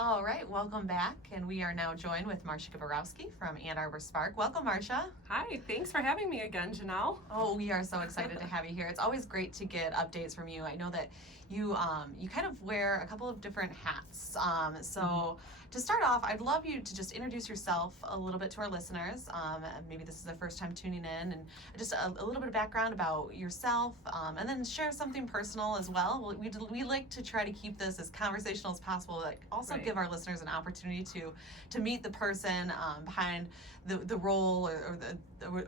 All right, welcome back, and we are now joined with Marcia Gebarowski from Ann Arbor SPARK. Welcome, Marcia. Hi, thanks for having me again, Janelle. Oh, we are so excited to have you here. It's always great to get updates from you. I know that you kind of wear a couple of different hats. To start off, I'd love you to just introduce yourself a little bit to our listeners. Maybe this is their first time tuning in, and just a little bit of background about yourself, and then share something personal as well. We like to try to keep this as conversational as possible, but also Right. give our listeners an opportunity to meet the person behind the role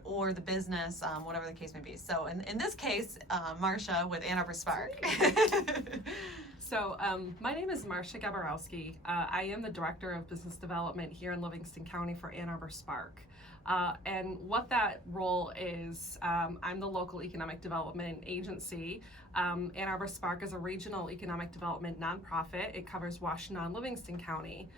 or the business, whatever the case may be. So in this case, Marcia with Ann Arbor SPARK. So, my name is Marcia Gebarowski. I am the Director of Business Development here in Livingston County for Ann Arbor SPARK. And what that role is, I'm the local economic development agency. Ann Arbor SPARK is a regional economic development nonprofit. It covers Washtenaw and Livingston County.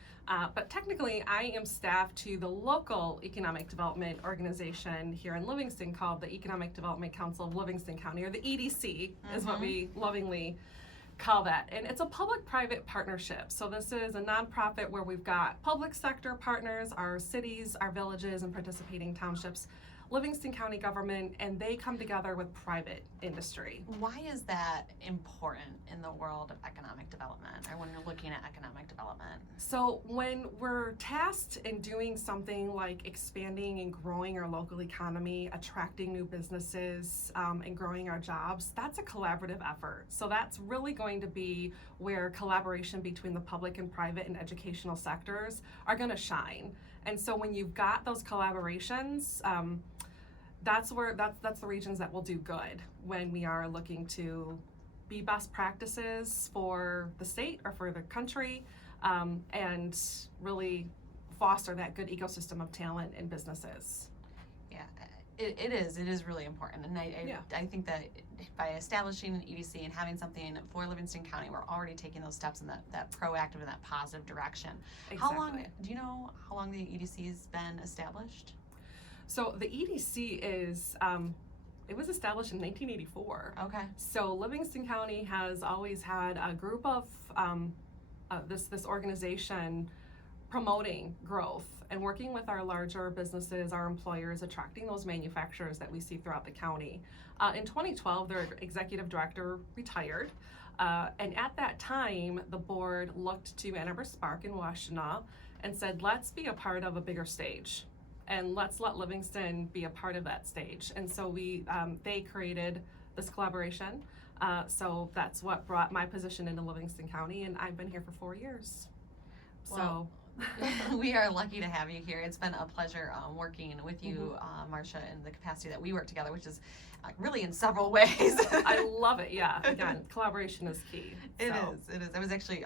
But technically, I am staff to the local economic development organization here in Livingston called the Economic Development Council of Livingston County, or the EDC is what we lovingly call that. And it's a public-private partnership. So this is a nonprofit where we've got public sector partners, our cities, our villages, and participating townships, Livingston County government, and they come together with private industry. Why is that important in the world of economic development, or when you're looking at economic development? So when we're tasked in doing something like expanding and growing our local economy, attracting new businesses, and growing our jobs, that's a collaborative effort. So that's really going to be where collaboration between the public and private and educational sectors are going to shine. And so when you've got those collaborations, that's the regions that will do good when we are looking to be best practices for the state or for the country, and really foster that good ecosystem of talent and businesses. Yeah, it is really important, and I think that by establishing an EDC and having something for Livingston County, we're already taking those steps in that proactive and that positive direction. Exactly. Do you know how long the EDC's been established? So the EDC is, it was established in 1984. Okay. So Livingston County has always had a group of this organization promoting growth and working with our larger businesses, our employers, attracting those manufacturers that we see throughout the county. In 2012, their executive director retired. And at that time, the board looked to Ann Arbor SPARK in Washtenaw and said, let's be a part of a bigger stage. And let's let Livingston be a part of that stage. And so they created this collaboration. So that's what brought my position into Livingston County, and I've been here for 4 years. Well, we are lucky to have you here. It's been a pleasure working with you, Marcia, in the capacity that we work together, which is really in several ways. I love it. Yeah. Again, collaboration is key. It is. I was actually,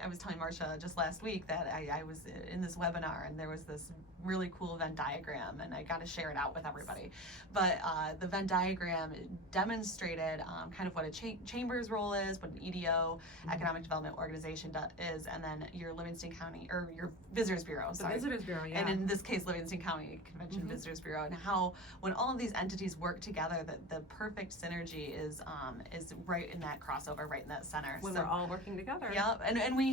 I was telling Marcia just last week that I was in this webinar, and there was this really cool Venn diagram, and I got to share it out with everybody. But the Venn diagram demonstrated kind of what a chamber's role is, what an EDO, Economic Development Organization is, and then your Livingston County, or your Visitors Bureau. The Visitors Bureau, yeah. And in this case, Livingston County Convention Visitors Bureau, and how when all of these entities work together, the perfect synergy is right in that crossover, right in that center. When we're all working together. Yep, and we've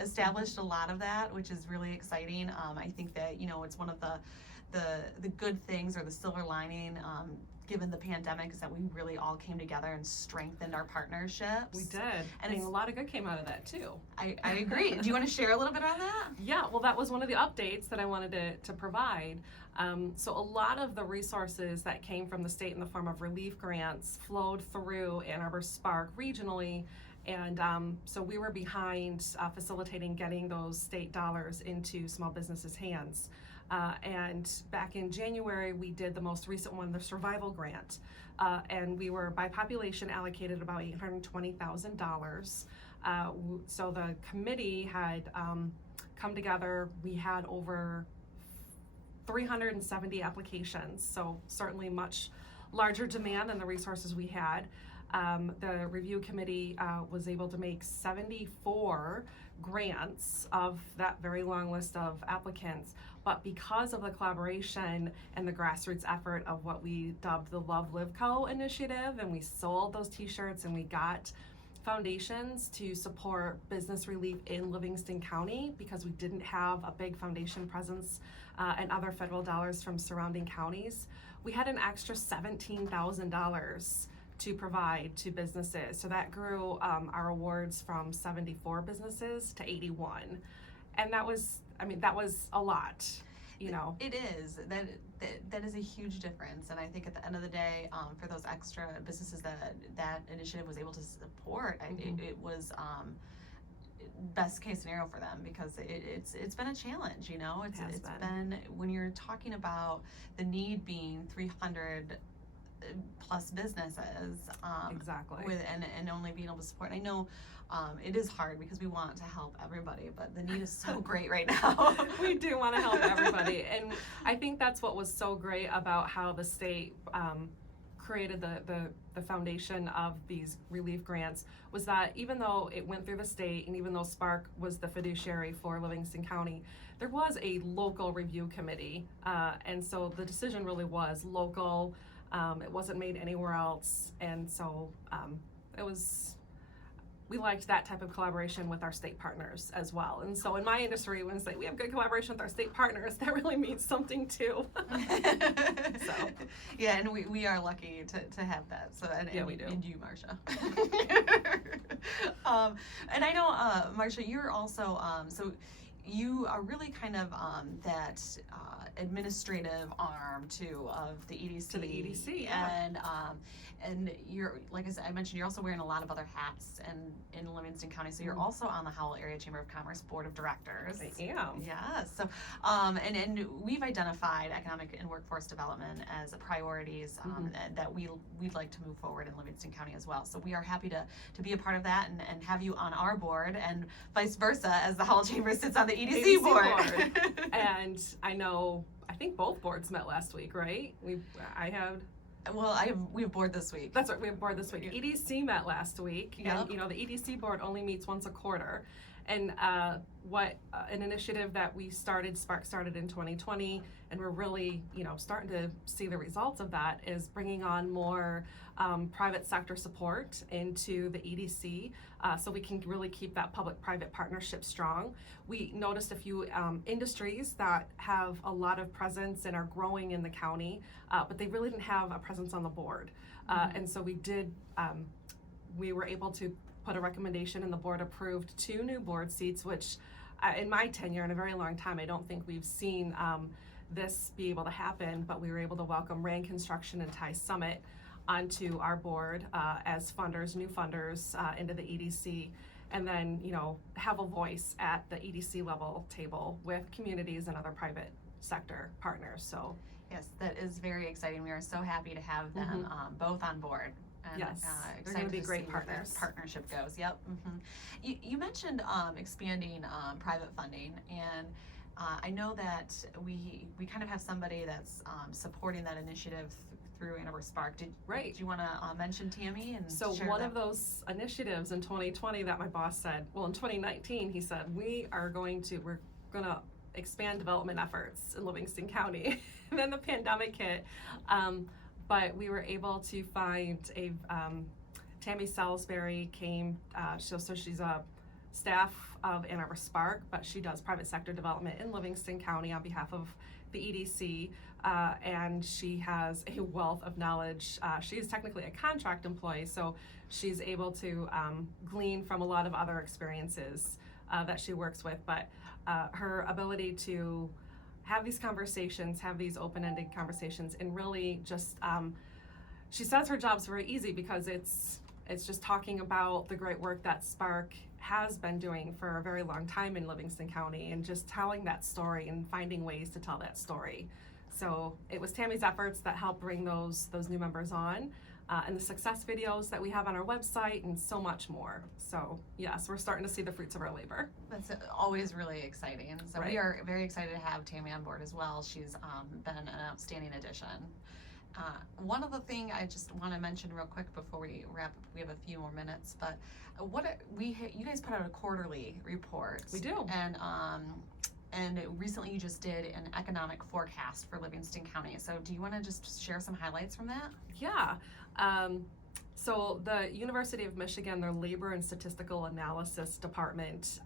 established a lot of that, which is really exciting. I think that it's one of the good things, or the silver lining, given the pandemic, is that we really all came together and strengthened our partnerships. We did. And a lot of good came out of that too. I agree. Do you want to share a little bit on that? Yeah, well, that was one of the updates that I wanted to provide. So a lot of the resources that came from the state in the form of relief grants flowed through Ann Arbor SPARK regionally. And so we were behind facilitating getting those state dollars into small businesses' hands. And back in January, we did the most recent one, the survival grant. And we were, by population, allocated about $820,000. So the committee had come together. We had over 370 applications, so certainly much larger demand than the resources we had. The review committee was able to make 74 grants of that very long list of applicants, but because of the collaboration and the grassroots effort of what we dubbed the Liv Co initiative, and we sold those t-shirts and we got foundations to support business relief in Livingston County because we didn't have a big foundation presence and other federal dollars from surrounding counties. We had an extra $17,000 to provide to businesses. So that grew our awards from 74 businesses to 81. And that was a lot, you know. It is. That is a huge difference. And I think at the end of the day, for those extra businesses that initiative was able to support, it was best case scenario for them because it's been a challenge, you know. It's been when you're talking about the need being 300 plus businesses exactly with and only being able to support. And I know it is hard because we want to help everybody, but the need is so great right now. We do want to help everybody, and I think that's what was so great about how the state created the foundation of these relief grants was that even though it went through the state and even though SPARK was the fiduciary for Livingston County, there was a local review committee, and so the decision really was local. It wasn't made anywhere else, and so we liked that type of collaboration with our state partners as well. And so in my industry, when we have good collaboration with our state partners, that really means something too. So yeah, and we are lucky to have that. So and we do. And you, Marcia. And I know, Marcia, you're also so you are really kind of that administrative arm too of the EDC. To the EDC, yeah. And you're, like I mentioned, you're also wearing a lot of other hats in Livingston County. So you're also on the Howell Area Chamber of Commerce Board of Directors. I am. Yeah. So and we've identified economic and workforce development as priorities that we'd like to move forward in Livingston County as well. So we are happy to be a part of that and have you on our board and vice versa as the Howell Chamber sits on the EDC board. And I think both boards met last week, right? We have board this week. That's right, we have board this week. EDC met last week, and the EDC board only meets once a quarter. And an initiative that SPARK started in 2020, and we're really, starting to see the results of that, is bringing on more private sector support into the EDC, so we can really keep that public-private partnership strong. We noticed a few industries that have a lot of presence and are growing in the county, but they really didn't have a presence on the board. And so we were able to put a recommendation, and the board approved 2 new board seats, which in my tenure, in a very long time, I don't think we've seen this be able to happen, but we were able to welcome Rand Construction and Ty Summit onto our board as new funders into the EDC, and then have a voice at the EDC level table with communities and other private sector partners. So yes, that is very exciting. We are so happy to have them both on board. And, yes, they're going to be great partners. Partnership goes. Yep. You mentioned expanding private funding, and I know that we kind of have somebody that's supporting that initiative through Ann Arbor SPARK. Do you want to mention Tammy and so share one that? of those initiatives in 2020 that my boss said, well, in 2019 he said we're going to expand development efforts in Livingston County. And then the pandemic hit, but we were able to find Tammy Salisbury came, so she's a staff of Ann Arbor SPARK, but she does private sector development in Livingston County on behalf of the EDC, and she has a wealth of knowledge. She is technically a contract employee, so she's able to glean from a lot of other experiences that she works with, but her ability to have these conversations, have these open-ended conversations, and really just, she says her job's very easy because it's just talking about the great work that SPARK has been doing for a very long time in Livingston County, and just telling that story and finding ways to tell that story. So it was Tammy's efforts that helped bring those new members on, and the success videos that we have on our website, and so much more. So yes, we're starting to see the fruits of our labor. That's always really exciting. So right. We are very excited to have Tammy on board as well. She's been an outstanding addition. One other thing I just want to mention real quick before we wrap up, we have a few more minutes, but you guys put out a quarterly report. We do. And recently you just did an economic forecast for Livingston County. So do you want to just share some highlights from that? Yeah. So the University of Michigan, their Labor and Statistical Analysis Department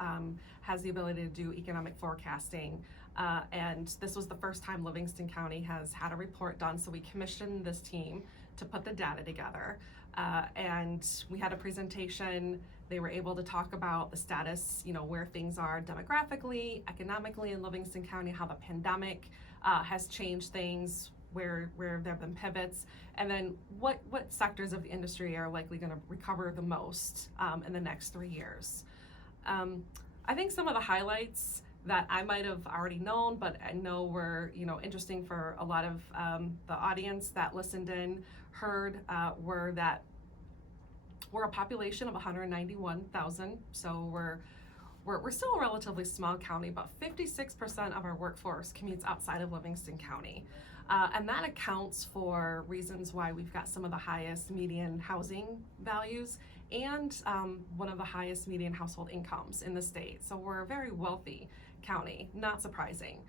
has the ability to do economic forecasting. And this was the first time Livingston County has had a report done, so we commissioned this team to put the data together. And we had a presentation. They were able to talk about the status, where things are demographically, economically in Livingston County, how the pandemic has changed things, where there have been pivots, and then what sectors of the industry are likely going to recover the most in the next 3 years. I think some of the highlights that I might have already known, but I know were interesting for a lot of the audience that listened in, heard, were that we're a population of 191,000, so we're still a relatively small county, but 56% of our workforce commutes outside of Livingston County. And that accounts for reasons why we've got some of the highest median housing values and one of the highest median household incomes in the state. So we're a very wealthy county, not surprising.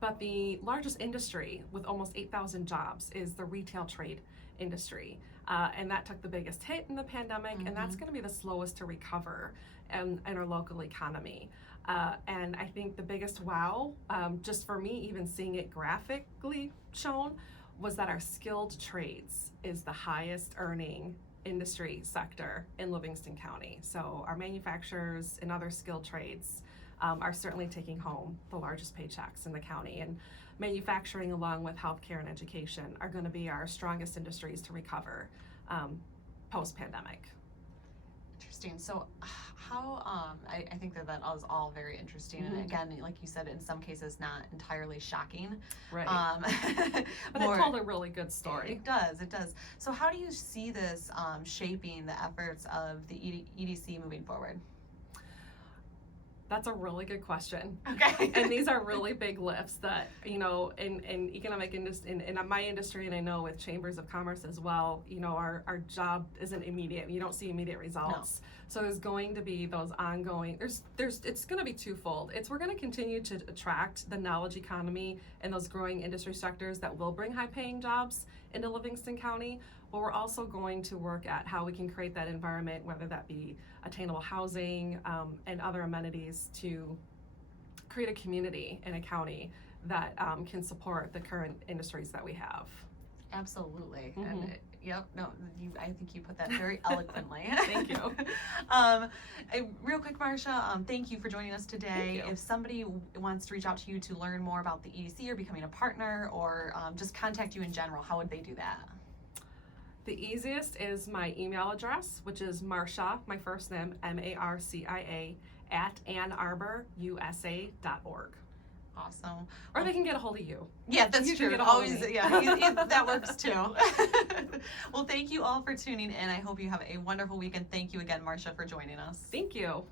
But the largest industry with almost 8,000 jobs is the retail trade industry. And that took the biggest hit in the pandemic, and that's going to be the slowest to recover in our local economy. And I think the biggest wow, just for me, even seeing it graphically shown, was that our skilled trades is the highest earning industry sector in Livingston County. So our manufacturers and other skilled trades are certainly taking home the largest paychecks in the county. And manufacturing, along with healthcare and education, are going to be our strongest industries to recover post-pandemic. Interesting. So how, I think that was all very interesting. And again, like you said, in some cases, not entirely shocking. Right. But more, it told a really good story. It does. So how do you see this shaping the efforts of the EDC moving forward? That's a really good question. Okay. And these are really big lifts that, in economic industry, in my industry, and I know with chambers of commerce as well, our job isn't immediate. You don't see immediate results. No. So there's going to be those ongoing, it's going to be twofold. We're going to continue to attract the knowledge economy and those growing industry sectors that will bring high paying jobs into Livingston County. But we're also going to work at how we can create that environment, whether that be attainable housing and other amenities, to create a community in a county that can support the current industries that we have. Absolutely. And I think you put that very eloquently. Thank you. Real quick, Marcia, thank you for joining us today. If somebody wants to reach out to you to learn more about the EDC or becoming a partner, or just contact you in general, how would they do that? The easiest is my email address, which is Marcia, my first name, Marcia, @AnnArborUSA.org. Awesome. Or they can get a hold of you. Yeah, that's true. Always, that works too. Well, thank you all for tuning in. I hope you have a wonderful weekend. Thank you again, Marcia, for joining us. Thank you.